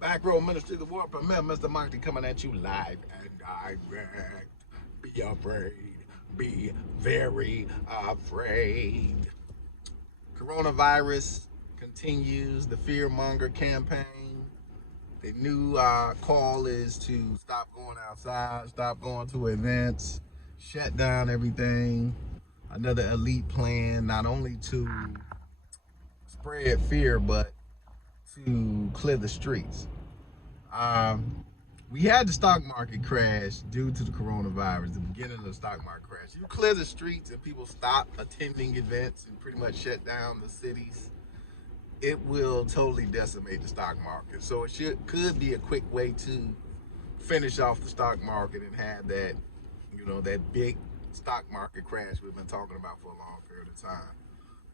Back row ministry of the war, Mr. Monty coming at you live and direct. Be afraid. Be very afraid. Coronavirus continues the fear monger campaign. The new call is to stop going outside, stop going to events, shut down everything. Another elite plan, not only to spread fear, but to clear the streets. Um, we had the stock market crash due to the coronavirus, the beginning of the stock market crash. You clear the streets and people stop attending events and pretty much shut down the cities, it will totally decimate the stock market. So it could be a quick way to finish off the stock market and have that, that big stock market crash we've been talking about for a long period of time.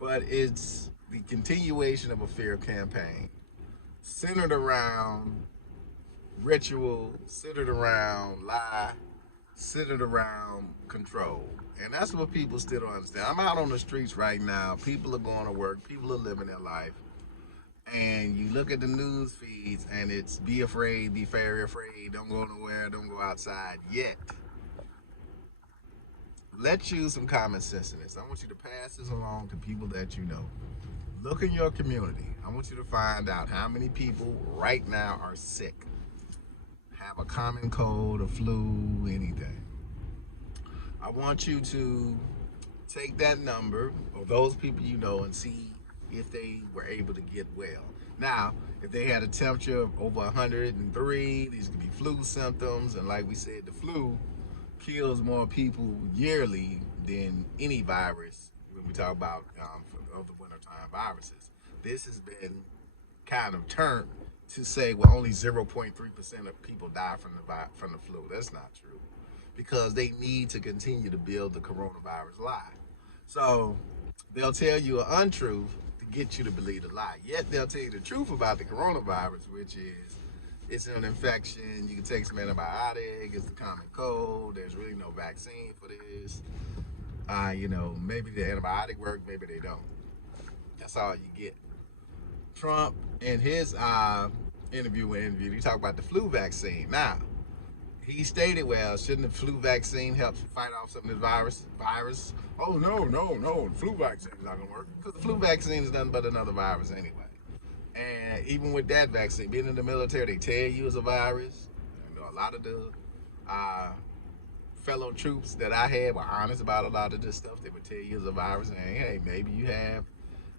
But it's the continuation of a fear campaign centered around ritual, centered around lie, centered around control. And that's what people still don't understand. I'm out on the streets right now. People are going to work. People are living their life. And you look at the news feeds and it's be afraid, be very afraid, don't go nowhere, don't go outside yet. Let's use some common sense in this. I want you to pass this along to people that you know. Look in your community. I want you to find out how many people right now are sick, have a common cold, a flu, anything. I want you to take that number of those people you know and see if they were able to get well. Now, if they had a temperature of over 103, these could be flu symptoms. And like we said, the flu kills more people yearly than any virus when we talk about of the wintertime viruses. This has been kind of turned to say, well, only 0.3% of people die from the flu. That's not true because they need to continue to build the coronavirus lie. So they'll tell you an untruth to get you to believe the lie. Yet they'll tell you the truth about the coronavirus, which is it's an infection. You can take some antibiotic. It's the common cold. There's really no vaccine for this. Maybe the antibiotic work, maybe they don't. That's all you get. Trump in his interview, he talked about the flu vaccine. Now, he stated, well, shouldn't the flu vaccine help fight off some of this virus? Oh, no, no, no. The flu vaccine is not going to work because the flu vaccine is nothing but another virus anyway. And even with that vaccine, being in the military, they tell you it's a virus. A lot of the uh, fellow troops that I had were honest about a lot of this stuff. They would tell you it's a virus, and hey, maybe you have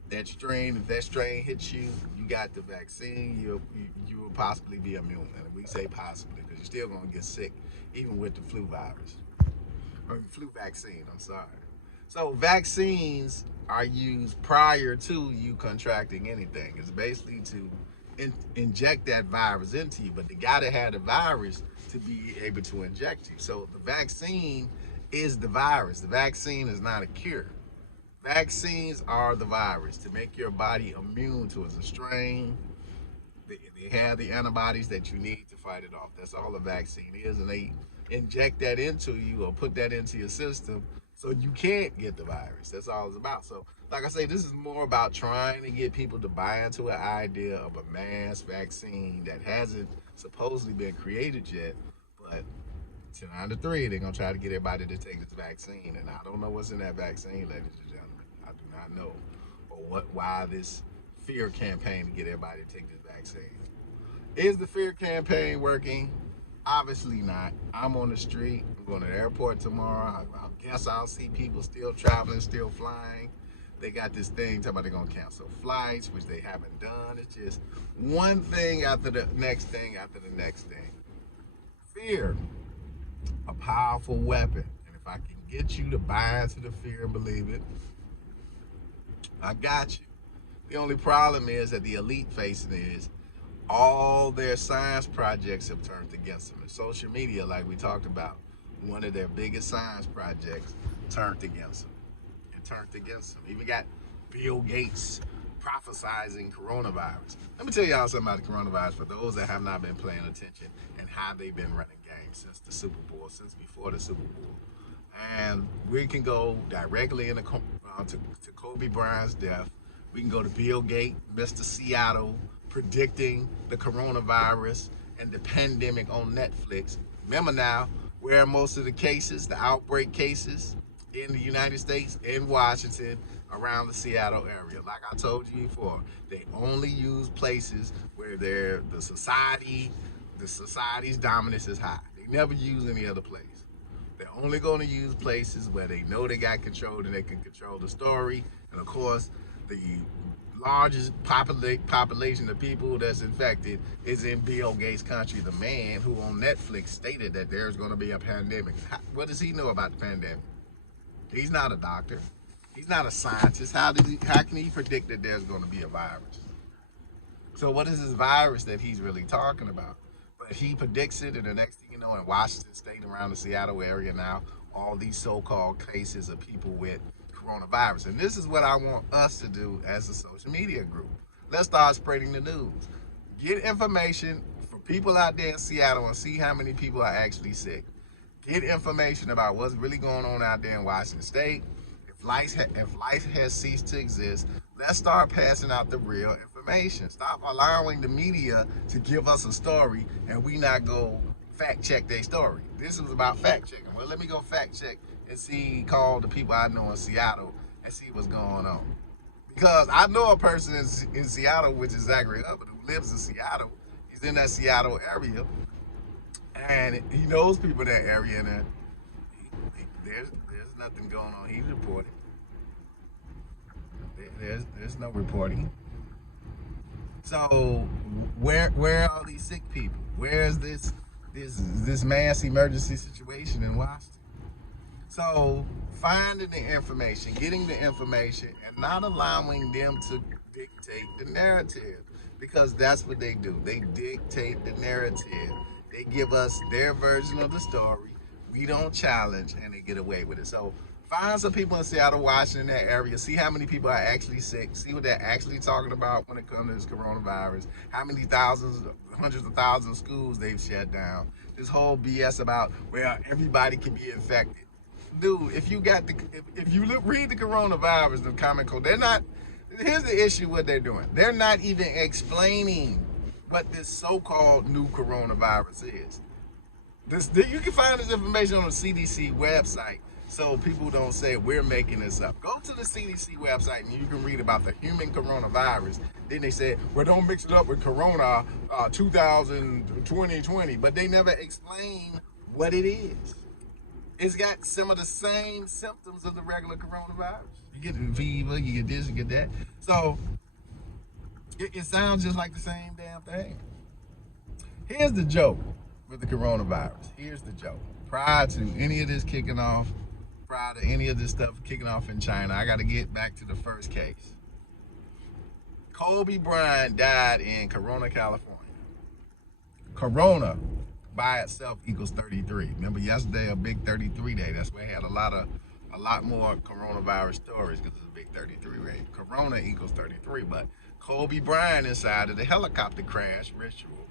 that strain. If that strain hits you, you got the vaccine. You will possibly be immune. And we say possibly because you're still gonna get sick, even with the flu virus or flu vaccine. I'm sorry. So vaccines are used prior to you contracting anything. It's basically to inject that virus into you, but they gotta have the virus to be able to inject you. So the vaccine is the virus. The vaccine is not a cure. Vaccines are the virus to make your body immune to it. It's a strain. They have the antibodies that you need to fight it off. That's all a vaccine is, and they inject that into you or put that into your system so you can't get the virus. That's all it's about. So, like I say, this is more about trying to get people to buy into an idea of a mass vaccine that hasn't supposedly been created yet, but 10 out of 3, they're gonna try to get everybody to take this vaccine, and I don't know what's in that vaccine, ladies and gentlemen. I do not know, or why this fear campaign to get everybody to take this vaccine. Is the fear campaign working? Obviously not. I'm on the street. I'm going to the airport tomorrow. I guess I'll see people still traveling, still flying. They got this thing talking about they're going to cancel flights, which they haven't done. It's just one thing after the next thing after the next thing. Fear, a powerful weapon. And if I can get you to buy into the fear and believe it, I got you. The only problem is that the elite facing is all their science projects have turned against them. And social media, like we talked about, one of their biggest science projects turned against them. It turned against them. Even got Bill Gates prophesizing coronavirus. Let me tell y'all something about the coronavirus for those that have not been paying attention and how they've been running games since the Super Bowl, since before the Super Bowl. And we can go directly to Kobe Bryant's death. We can go to Bill Gates, Mr. Seattle, predicting the coronavirus and the pandemic on Netflix. Remember now, where most of the cases, the outbreak cases in the United States, in Washington, around the Seattle area. Like I told you before, they only use places where the society's dominance is high. They never use any other place. They're only going to use places where they know they got control and they can control the story. And of course, the largest population of people that's infected is in Bill Gates' country, the man who on Netflix stated that there's going to be a pandemic. What does he know about the pandemic? He's not a doctor. He's not a scientist. How can he predict that there's going to be a virus? So what is this virus that he's really talking about? But he predicts it, and the next thing you know, in Washington State, around the Seattle area now, all these so-called cases of people with coronavirus. And this is what I want us to do as a social media group. Let's start spreading the news. Get information for people out there in Seattle and see how many people are actually sick. Get information about what's really going on out there in Washington State. If life has ceased to exist, let's start passing out the real information. Stop allowing the media to give us a story and we not go fact check their story. This is about fact checking. Well, let me go fact check and see, call the people I know in Seattle and see what's going on. Because I know a person in Seattle, which is Zachary Hubbard, who lives in Seattle. He's in that Seattle area, and he knows people in that area, and there's nothing going on. He's reporting. There's no reporting. So where are all these sick people? Where is this mass emergency situation in Washington? So finding the information, getting the information, and not allowing them to dictate the narrative, because that's what they do. They dictate the narrative. They give us their version of the story. We don't challenge, and they get away with it. So find some people in Seattle, Washington, that area. See how many people are actually sick. See what they're actually talking about when it comes to this coronavirus. How many thousands, hundreds of thousands of schools they've shut down. This whole BS about where everybody can be infected. Dude, if you read the coronavirus, the comment code, they're not. Here's the issue: what they're doing. They're not even explaining what this so-called new coronavirus is. You can find this information on the CDC website, so people don't say we're making this up. Go to the CDC website and you can read about the human coronavirus. Then they said, well, don't mix it up with Corona 2020, but they never explain what it is. It's got some of the same symptoms of the regular coronavirus. You get the fever, you get this, you get that. So it sounds just like the same damn thing. Here's the joke with the coronavirus. Here's the joke. Prior to any of this kicking off, prior to any of this stuff kicking off in China, I got to get back to the first case. Kobe Bryant died in Corona, California. Corona by itself equals 33. Remember yesterday, a big 33 day. That's why I had a lot more coronavirus stories, because it's a big 33 rate. Corona equals 33, but Kobe Bryant, inside of the helicopter crash ritual,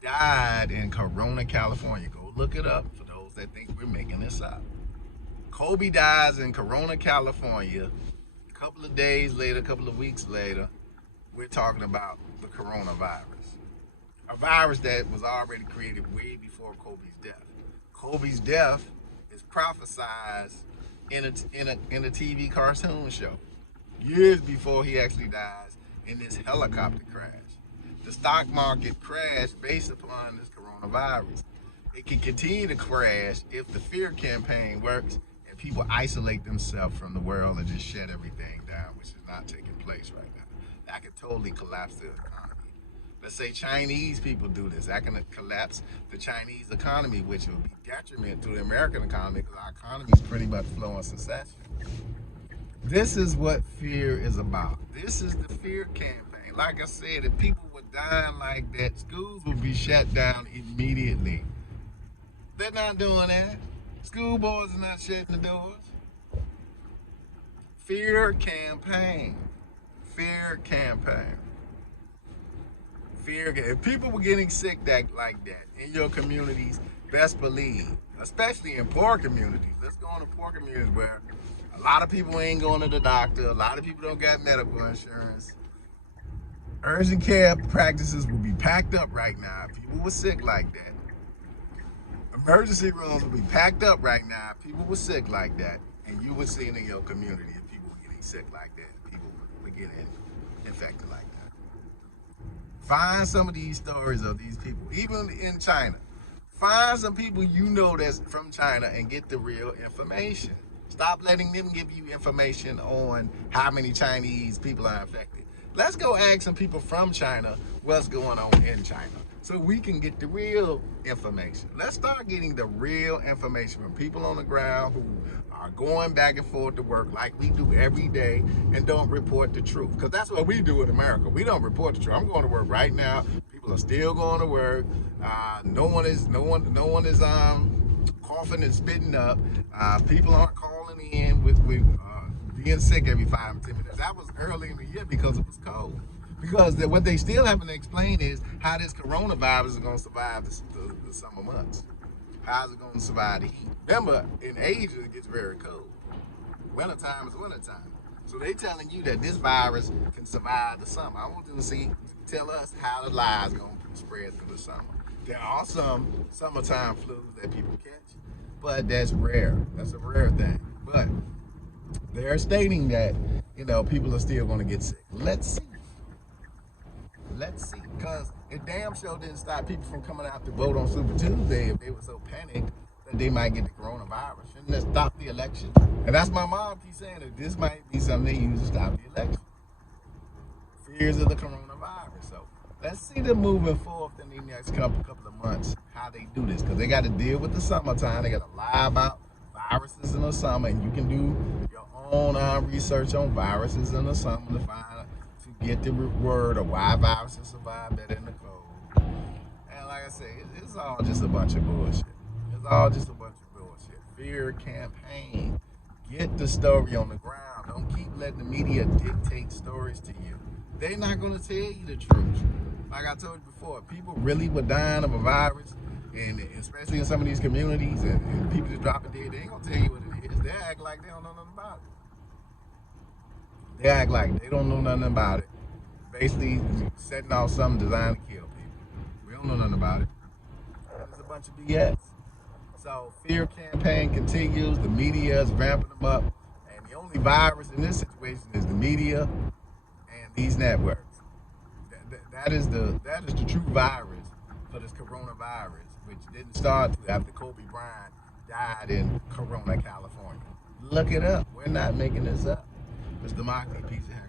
died in Corona, California. Go look it up for those that think we're making this up. Kobe dies in Corona, California. A couple of days later, a couple of weeks later, we're talking about the coronavirus. A virus that was already created way before Kobe's death. Kobe's death is prophesized in a TV cartoon show years before he actually dies in this helicopter crash. The stock market crashed based upon this coronavirus. It can continue to crash if the fear campaign works and people isolate themselves from the world and just shut everything down, which is not taking place right now. That could totally collapse the economy. Let's say Chinese people do this. That can collapse the Chinese economy, which will be detriment to the American economy, because our economy is pretty much flowing succession. This is what fear is about. This is the fear campaign. Like I said, if people were dying like that, schools would be shut down immediately. They're not doing that. School boards are not shutting the doors. Fear campaign. Fear campaign. Fear. If people were getting sick like that in your communities, best believe, especially in poor communities. Let's go into poor communities where a lot of people ain't going to the doctor. A lot of people don't got medical insurance. Urgent care practices will be packed up right now if people were sick like that. Emergency rooms will be packed up right now if people were sick like that. And you would see it in your community if people were getting sick like that. People were getting infected like that. Find some of these stories of these people, even in China. Find some people you know that's from China and get the real information. Stop letting them give you information on how many Chinese people are infected. Let's go ask some people from China what's going on in China so we can get the real information. Let's start getting the real information from people on the ground who are going back and forth to work like we do every day and don't report the truth. Because that's what we do in America. We don't report the truth. I'm going to work right now. People are still going to work. No one is coughing and spitting up. People aren't calling in with being sick every 5 or 10 minutes. That was early in the year because it was cold. Because what they still haven't explained is how this coronavirus is going to survive the summer months. How's it going to survive the heat? Remember, in Asia, it gets very cold. Wintertime is wintertime. So they telling you that this virus can survive the summer. I want them to tell us how the lie is going to spread through the summer. There are some summertime flus that people catch, but that's rare. That's a rare thing. But they're stating that, people are still going to get sick. Let's see. Let's see, because it damn sure didn't stop people from coming out to vote on Super Tuesday if they were so panicked that they might get the coronavirus. Shouldn't that stop the election? And that's my mom keeps saying that this might be something they use to stop the election. Fears of the coronavirus. So let's see them moving forth in the next couple of months, how they do this, because they got to deal with the summertime. They got to lie about viruses in the summer, and you can do your own research on viruses in the summer to get the word of why viruses survive better in the cold. And like I say, it's all just a bunch of bullshit. It's all just a bunch of bullshit. Fear campaign. Get the story on the ground. Don't keep letting the media dictate stories to you. They're not going to tell you the truth. Like I told you before, people really were dying of a virus, and especially in some of these communities, and people just dropping dead, they ain't going to tell you what it is. They act like they don't know nothing about it. They act like they don't know nothing about it. Basically setting off something designed to kill people. We don't know nothing about it. It's a bunch of BS. So fear campaign continues. The media is ramping them up. And the only virus in this situation is the media and these networks. That is the true virus for this coronavirus, which didn't start after Kobe Bryant died in Corona, California. Look it up. We're not making this up. It's democracy. Peace and